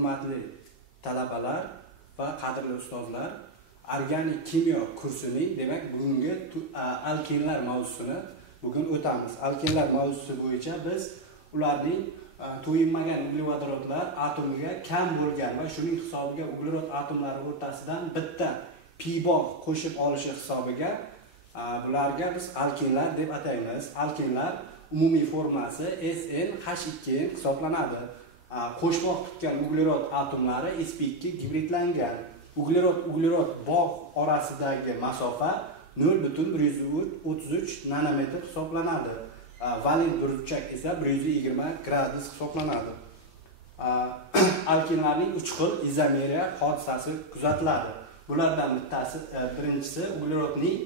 hurmatli talabalar va qadrli ustozlar, organik kimyo kursining demak bugungi alkenlar mavzusini bugun o'tamiz. Alkenlar mavzusi bo'yicha biz ularning to'yinmagan uglevodorodlar atomiga kam bo'lgan va shuning hisobiga uglerod atomlari o'rtasidan bitta pi bog' qo'shib olishi hisobiga bularga biz alkenlar deb ataymiz. Alkenlar umumiy formasi SnH2 hisoblanadi. Qo'shboq tutgan uglerod atomlari sp2 gibridlangan. Uglerod bog' orasidagi masofa 0,133 nanometr hisoblanadi. Valent burchak esa 120 gradus hisoblanadi. Alkenlarning 3 xil izomeriya hodisasi kuzatiladi. Bulardan birinchisi uglerodning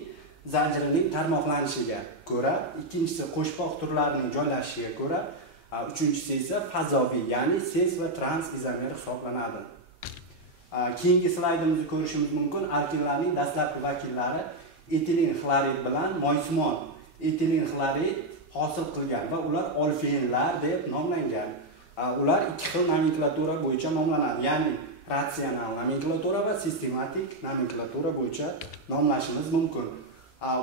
zanjirining tarmoqlanishiga ko'ra, ikkinchisi qo'shboq turlarining joylashishiga ko'ra, uchinchisi esa fazoviy, ya'ni ses va trans izomer hisoblanadi. Keyingi slaydimizni ko'rishimiz mumkin. Alkenlarning dastlabki vakillari etilin xlorid bilan moysimon etilin xlorid hosil qilgan va ular olfenlar deb nomlangan. Ular ikki xil nomenklatura bo'yicha nomlanadi, ya'ni ratsional nomenklatura va sistematik nomenklatura bo'yicha nomlashimiz mumkin.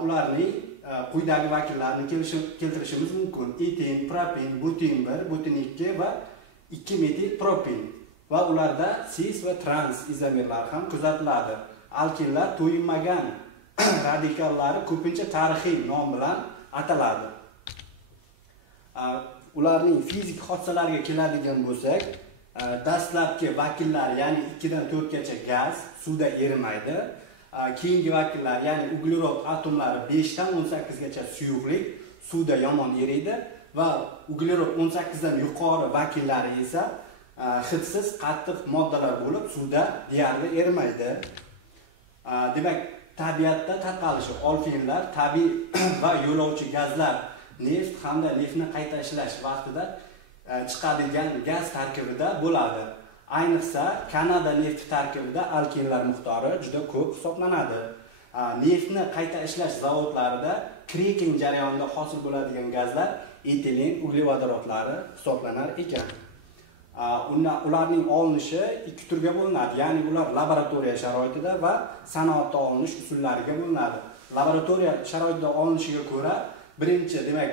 Ularning quyidagi vakillarini keltirishimiz mumkin. Etin, propin, butin 1, butin 2 va 2 metil propin va ularda cis va trans izomerlar ham kuzatiladi. Alkenlar to'yinmagan radikallari ko'pincha tarixiy nom bilan ataladi. Ularning fizik hodisalariga keladigan bo'lsak, dastlabki vakillar, ya'ni 2 dan 4 gacha gaz suvda erimaydi. Keyingi vakillar, ya'ni uglerod atomlari 5 dan 18 gacha suyuqlik suvda yomon eriydi va uglerod 18 dan yuqori vakillari esa hidsiz qattiq moddalar bo'lib suvda deyarli erimaydi. Demak, tabiatda tarqalishi olfenlar tabiiy va yo'lovchi gazlar, neft hamda neftni qayta ishlash vaqtida chiqadigan gaz tarkibida bo'ladi. Ayniqsa Kanada nefti tarkibida alkenlar miqdori juda ko'p hisoblanadi. Neftni qayta ishlash zavodlarida kreking jarayonida hosil bo'ladigan gazlar etilin uglevodorodlari hisoblanar ekan. Ularning olinishi ikki turga bo'linadi, ya'ni ular laboratoriya sharoitida va sanoatda olinish usullariga bo'linadi. Laboratoriya sharoitida olinishiga ko'ra, birinchi demak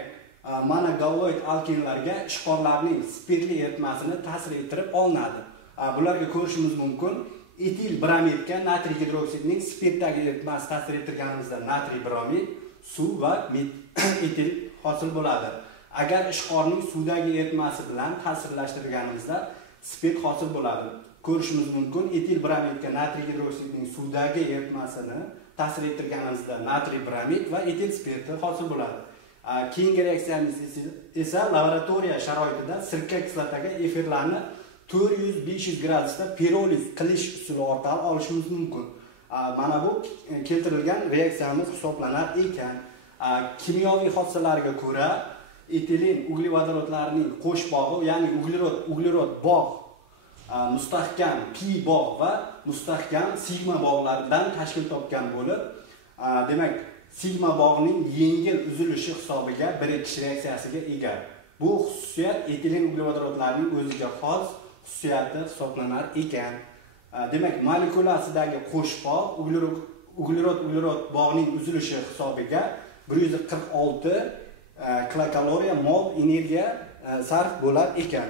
monogalloid alkenlarga ishqorlarning spirtli eritmasini ta'sir ettirib olinadi. Bularga ko'rishimiz mumkin. Etil bromidga natriy gidroksidning spirtdagi eritmasi ta'sir ettirganimizda natriy bromid, suv va etil hosil bo'ladi. Agar ishqorning suvdagi eritmasi bilan ta'sirlashtirganimizda spirt hosil bo'ladi. Ko'rishimiz mumkin. Etil bromidga natriy gidroksidning suvdagi eritmasini ta'sir ettirganimizda natriy bromid va etil spirti hosil bo'ladi. Keyingi reaksiyamiz esa laboratoriya sharoitida sirka kislotaga efirlarni 400-500 gradusda piroliz qilish usuli orqali olishimiz mumkin. Mana bu keltirilgan reaksiyamiz hisoblanar ekan. Kimyoviy hodisalarga ko'ra, etilin uglevodorodlarining qo'sh bog'i, ya'ni uglerod bog' mustahkam pi bog' va mustahkam sigma bog'lardan tashkil topgan bo'lib, demak, sigma bog'ning yengil uzilishi hisobiga birikish reaksiyasiga ega. Bu xususiyat etilin uglevodorodlarining o'ziga xos xususiyati hisoblanar ekan. Demak, molekulasidagi qo'sh bog' uglerod bog'ning uzilishi hisobiga 146 kilokaloriya mol energiya sarf bo'lar ekan.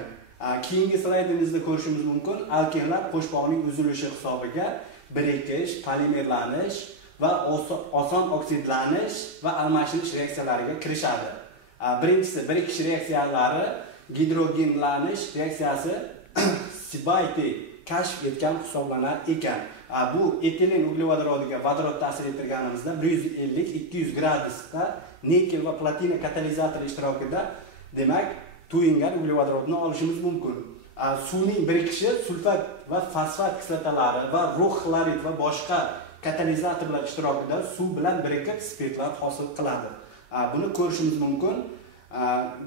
Keyingi slaydimizda ko'rishimiz mumkin. Alkenlar qo'sh bog'ning uzilishi hisobiga birikish, polimerlanish va oson oksidlanish va almashinish reaksiyalariga kirishadi. Birinchisi birikish reaksiyalari gidrogenlanish reaksiyasi Sibaiy kashf etgan hisoblanar ekan. Bu etilin uglevodorodiga vodorod ta'sir ettirganimizda 150-200 gradusda nikel va platina katalizator ishtirokida demak to'yingan uglevodorodni olishimiz mumkin. Suvning birikishi sulfat va fosfat kislotalari va rux xlorid va boshqa katalizatorlar ishtirokida suv bilan birikib spirtlar hosil qiladi. Buni ko'rishimiz mumkin.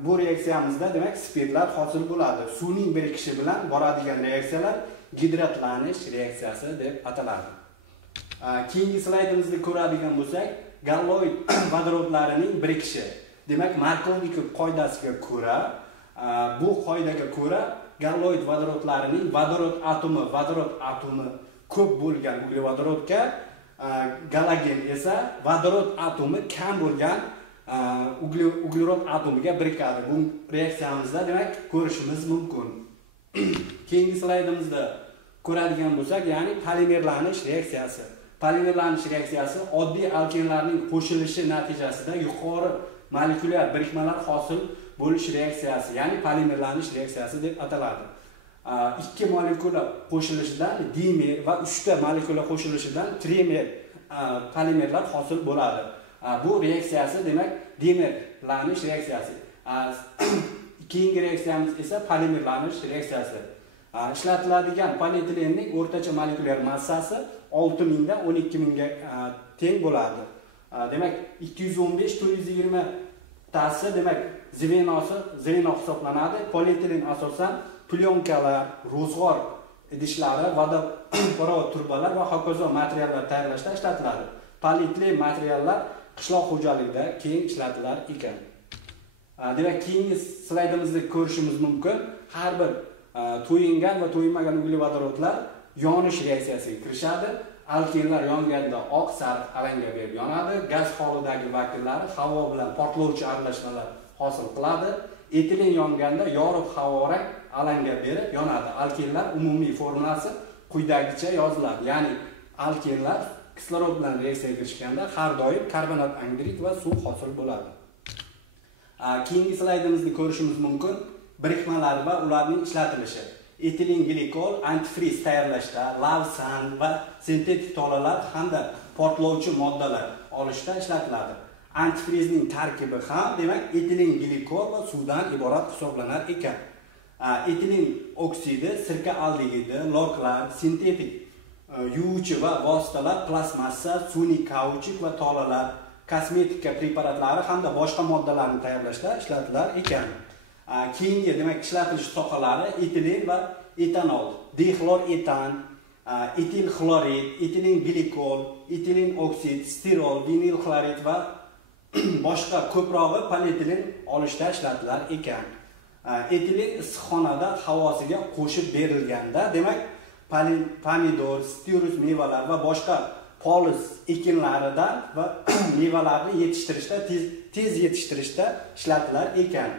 Bu reaksiyamizda demak spirtlar hosil bo'ladi. Suvning birikishi bilan boradigan reaksiyalar gidratlanish reaksiyasi deb ataladi. Keyingi slaydimizda ko'radigan bo'lsak, galloid vodorodlarining birikishi. Demak, Markovnikov qoidasiga ko'ra, bu qoidaga ko'ra galloid vodorodlarining vodorod atomi ko'p bo'lgan uglevodorodga galagen esa vodorod atomi kam bo'lgan uglerod atomiga birikadi. Bu reaksiyamizda demak ko'rishimiz mumkin. Keyingi slaydimizda ko'radigan bo'lsak, ya'ni polimerlanish reaksiyasi. Polimerlanish reaksiyasi oddiy alkenlarning qo'shilishi natijasida yuqori molekulyar birikmalar hosil bo'lish reaksiyasi, ya'ni polimerlanish reaksiyasi deb ataladi. 2 molekula qo'shilishidan dimer va 3 ta molekula qo'shilishidan trimer polimerlar hosil bo'ladi. Bu reaksiyasi demak dimerlanish reaksiyasi. Keyingi reaksiyamiz esa polimerlanish reaksiyasi. Ishlatiladigan polietilenning o'rtacha molekulyar massasi 6000 dan 12000 ga teng bo'ladi. Demak 215-420 tasi demak zveno hisoblanadi. Polietilen asosan plyonkalar, ro'zg'or idishlari, vodoprovod turbalar va hokazo materiallar tayyorlashda ishlatiladi. Polietilen materiallar qishloq xo'jaligida keng ishlatilar ekan. Demak, keyingi slaydimizda ko'rishimiz mumkin, har bir to'yingan va to'yinmagan uglevodorodlar yonish reaksiyasiga kirishadi. Alkenlar yonganda oq, sariq alanga berib yonadi. Gaz holidagi vakillari havo bilan portlovchi aralashmalar hosil qiladi. Etilen yonganda yorug' havorang alanga berib yonadi. Alkenlar umumiy formulasi quyidagicha yoziladi. Ya'ni alkenlar kislorod bilan reaksiyaga kirishganda har doim karbonat angidrid va suv hosil bo'ladi. Keyingi slaydimizda ko'rishimiz mumkin birikmalar va ularning ishlatilishi. Etilen glikol antifriz tayyorlashda, lavsan va sintetik tolalar hamda portlovchi moddalar olishda ishlatiladi. Antifrizning tarkibi ham demak etilen glikol va suvdan iborat hisoblanar ekan. Etilen oksidi, sirka aldegidi, loklar, sintetik yuvuvchi va vositalar, plastmassa, sun'iy kauchuk va tolalar, kosmetika preparatlari hamda boshqa moddalarni tayyorlashda ishlatilar ekan. Keyingi demak ishlatilish sohalari etilen va etanol, dixlor-etan, etil xlorid, etilen glikol, etilen oksid, stirol, vinil xlorid va boshqa ko'prog'i polietilen olishda ishlatilar ekan. Etilen issiqxonada havosiga qo'shib berilganda, demak pomidor, sitrus mevalar va boshqa poliz ekinlaridan va mevalarni yetishtirishda tez yetishtirishda ishlatilar ekan.